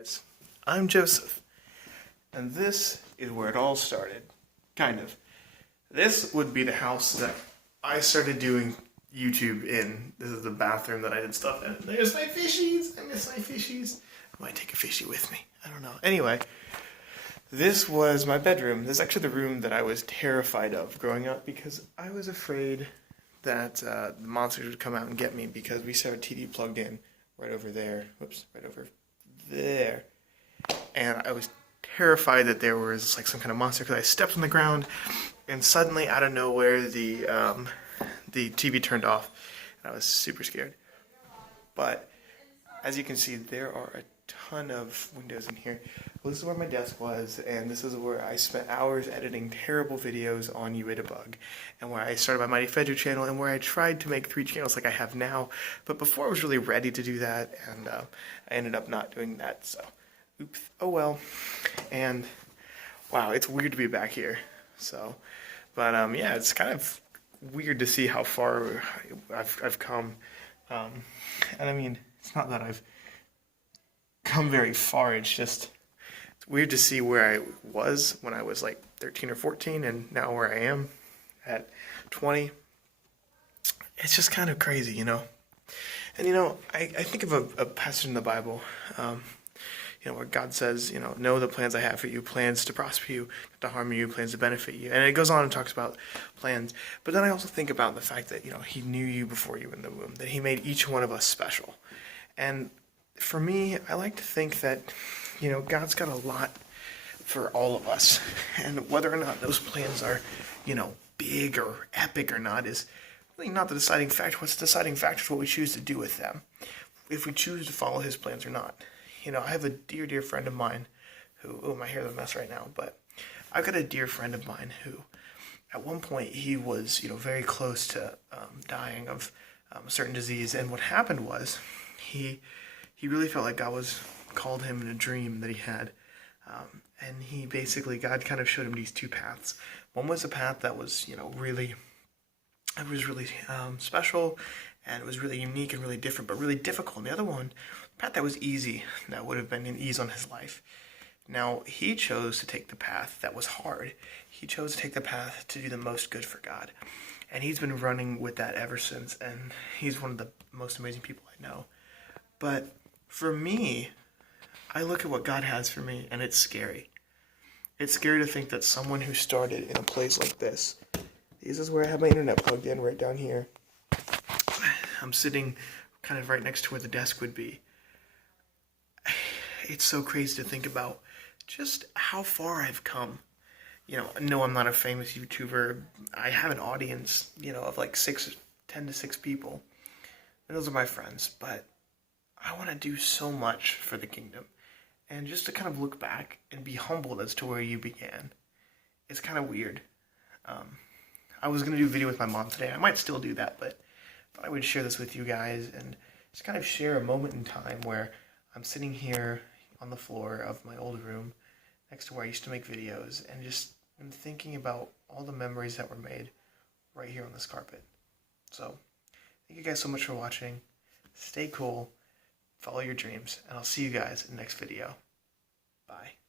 Guys, I'm Joseph, and this is where it all started. Kind of. This would be the house that I started doing YouTube in. This is the bathroom that I did stuff in. There's my fishies! I miss my fishies. I might take a fishy with me. I don't know. Anyway, this was my bedroom. This is actually the room that I was terrified of growing up because I was afraid that the monsters would come out and get me because we saw our TV plugged in right over there. Whoops, right over there. And I was terrified that there was like some kind of monster because I stepped on the ground and suddenly out of nowhere the TV turned off and I was super scared. But as you can see, there are a ton of windows in here. Well, this is where my desk was, and this is where I spent hours editing terrible videos on You Ate a Bug, and where I started my Mighty Fedger channel, and where I tried to make 3 channels like I have now, but before I was really ready to do that, and I ended up not doing that, so oops, oh well. And wow, it's weird to be back here, so, but yeah, it's kind of weird to see how far I've come, and I mean, it's not that I've come very far, it's just it's weird to see where I was when I was like 13 or 14 and now where I am at 20. It's just kind of crazy, you know. And you know, I think of a passage in the Bible, you know, where God says, you know the plans I have for you, plans to prosper you, not to harm you, plans to benefit you. And it goes on and talks about plans. But then I also think about the fact that, you know, he knew you before you were in the womb, that he made each one of us special. And for me, I like to think that, you know, God's got a lot for all of us. And whether or not those plans are, you know, big or epic or not is really not the deciding factor. What's the deciding factor is what we choose to do with them. If we choose to follow his plans or not. You know, I have a dear, dear friend of mine who, oh, my hair's a mess right now, but I've got a dear friend of mine who, at one point, he was, you know, very close to dying of a certain disease. And what happened was, he really felt like God called him in a dream that he had. And he basically, God kind of showed him these 2 paths. One was a path that was, you know, really special, and it was really unique and really different, but really difficult. And the other one, a path that was easy, that would have been an ease on his life. Now, he chose to take the path that was hard. He chose to take the path to do the most good for God. And he's been running with that ever since, and he's one of the most amazing people I know. But for me, I look at what God has for me, and it's scary. It's scary to think that someone who started in a place like this, this is where I have my internet plugged in, right down here. I'm sitting kind of right next to where the desk would be. It's so crazy to think about just how far I've come. You know, no, I'm not a famous YouTuber. I have an audience, you know, of like 10 to 6 people. And those are my friends, but I want to do so much for the kingdom. And just to kind of look back and be humbled as to where you began. It's kind of weird. I was going to do a video with my mom today. I might still do that, but I thought I would share this with you guys and just kind of share a moment in time where I'm sitting here on the floor of my old room next to where I used to make videos and just I'm thinking about all the memories that were made right here on this carpet. So, thank you guys so much for watching. Stay cool. Follow your dreams, and I'll see you guys in the next video. Bye.